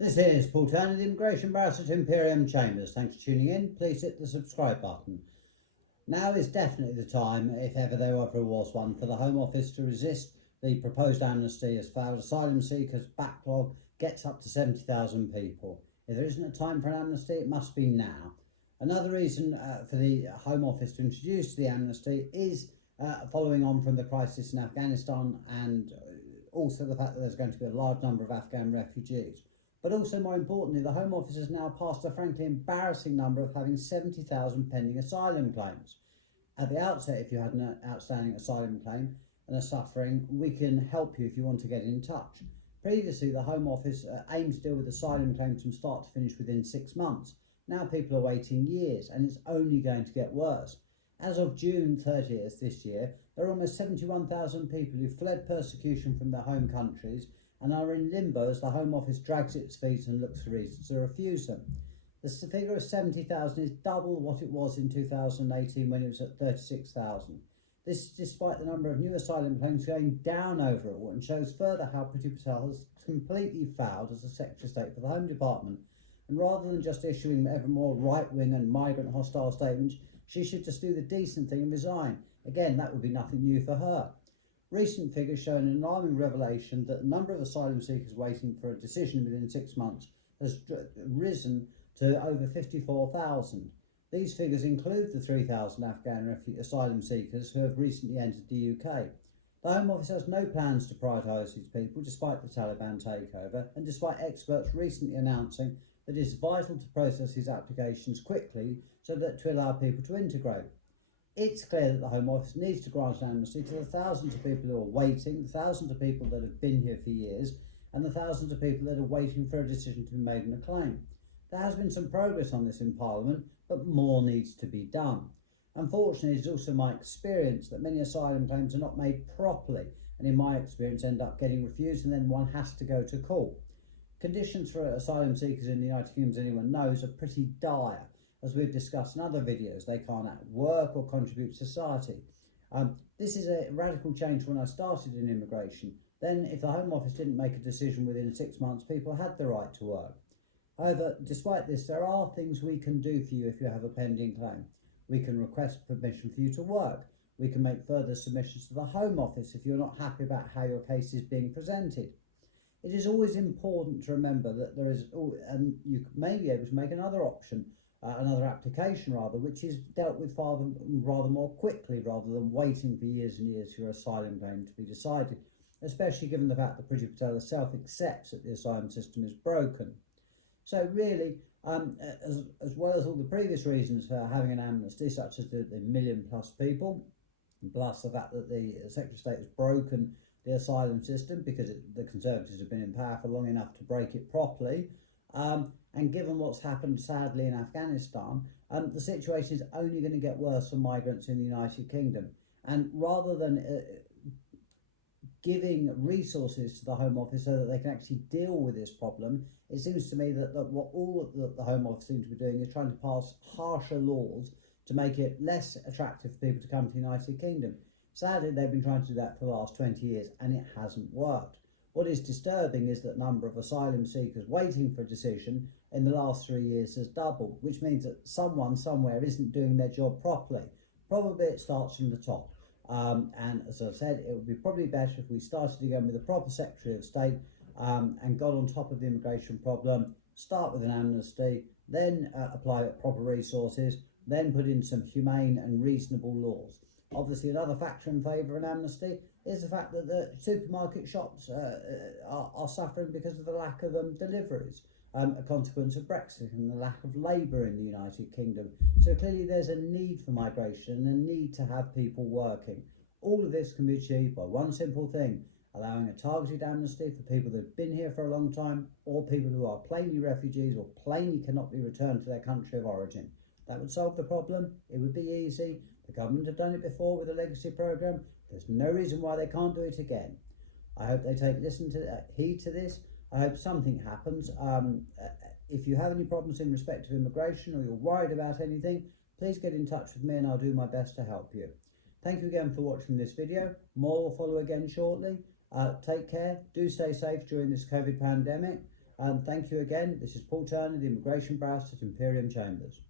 This is Paul Turner, the Immigration Barrister at Imperium Chambers. Thanks for tuning in. Please hit the subscribe button. Now is definitely the time, if ever there ever was one, for the Home Office to resist the proposed amnesty as failed asylum seekers backlog gets up to 70,000 people. If there isn't a time for an amnesty, it must be now. Another reason for the Home Office to introduce the amnesty is following on from the crisis in Afghanistan, and also the fact that there's going to be a large number of Afghan refugees. But also, more importantly, the Home Office has now passed a frankly embarrassing number of having 70,000 pending asylum claims. At the outset, if you had an outstanding asylum claim and are suffering, we can help you if you want to get in touch. Previously, the Home Office aimed to deal with asylum claims from start to finish within 6 months. Now people are waiting years, and it's only going to get worse. As of June 30th this year, there are almost 71,000 people who fled persecution from their home countries and are in limbo as the Home Office drags its feet and looks for reasons to refuse them. The figure of 70,000 is double what it was in 2018 when it was at 36,000. This is despite the number of new asylum claims going down overall, and shows further how Priti Patel has completely failed as a Secretary of State for the Home Department. And rather than just issuing ever more right-wing and migrant-hostile statements, she should just do the decent thing and resign. Again, that would be nothing new for her. Recent figures show an alarming revelation that the number of asylum seekers waiting for a decision within 6 months has risen to over 54,000. These figures include the 3,000 Afghan asylum seekers who have recently entered the UK. The Home Office has no plans to prioritise these people despite the Taliban takeover, and despite experts recently announcing that it is vital to process these applications quickly so that to allow people to integrate. It's clear that the Home Office needs to grant an amnesty to the thousands of people who are waiting, the thousands of people that have been here for years, and the thousands of people that are waiting for a decision to be made on a claim. There has been some progress on this in Parliament, but more needs to be done. Unfortunately, it's also my experience that many asylum claims are not made properly, and in my experience end up getting refused, and then one has to go to court. Conditions for asylum seekers in the United Kingdom, as anyone knows, are pretty dire. As we've discussed in other videos, they can't work or contribute to society. This is a radical change from when I started in immigration. Then, if the Home Office didn't make a decision within 6 months, people had the right to work. However, despite this, there are things we can do for you if you have a pending claim. We can request permission for you to work. We can make further submissions to the Home Office if you're not happy about how your case is being presented. It is always important to remember that there is, and you may be able to make another option, another application rather, which is dealt with rather more quickly rather than waiting for years and years for your asylum claim to be decided, especially given the fact that Priti Patel herself accepts that the asylum system is broken. So really, as well as all the previous reasons for having an amnesty, such as the million plus people, plus the fact that the Secretary of State has broken the asylum system because the Conservatives have been in power for long enough to break it properly, and given what's happened sadly in Afghanistan, the situation is only going to get worse for migrants in the United Kingdom. And rather than giving resources to the Home Office so that they can actually deal with this problem, it seems to me that what all that the Home Office seems to be doing is trying to pass harsher laws to make it less attractive for people to come to the United Kingdom. Sadly, they've been trying to do that for the last 20 years and it hasn't worked. What is disturbing is that the number of asylum seekers waiting for a decision in the last 3 years has doubled, which means that someone somewhere isn't doing their job properly. Probably it starts from the top. And as I said, it would be probably better if we started again with a proper Secretary of State and got on top of the immigration problem, start with an amnesty, then apply proper resources, then put in some humane and reasonable laws. Obviously, another factor in favour of an amnesty is the fact that the supermarket shops are suffering because of the lack of deliveries, a consequence of Brexit and the lack of labour in the United Kingdom. So clearly there's a need for migration and a need to have people working. All of this can be achieved by one simple thing: allowing a targeted amnesty for people that have been here for a long time, or people who are plainly refugees or plainly cannot be returned to their country of origin. That would solve the problem. It would be easy. The government have done it before with a legacy programme. There's no reason why they can't do it again. I hope they take heed to this. I hope something happens. If you have any problems in respect of immigration or you're worried about anything, please get in touch with me and I'll do my best to help you. Thank you again for watching this video. More will follow again shortly. Take care. Do stay safe during this COVID pandemic. And thank you again. This is Paul Turner, the Immigration Barrister at Imperium Chambers.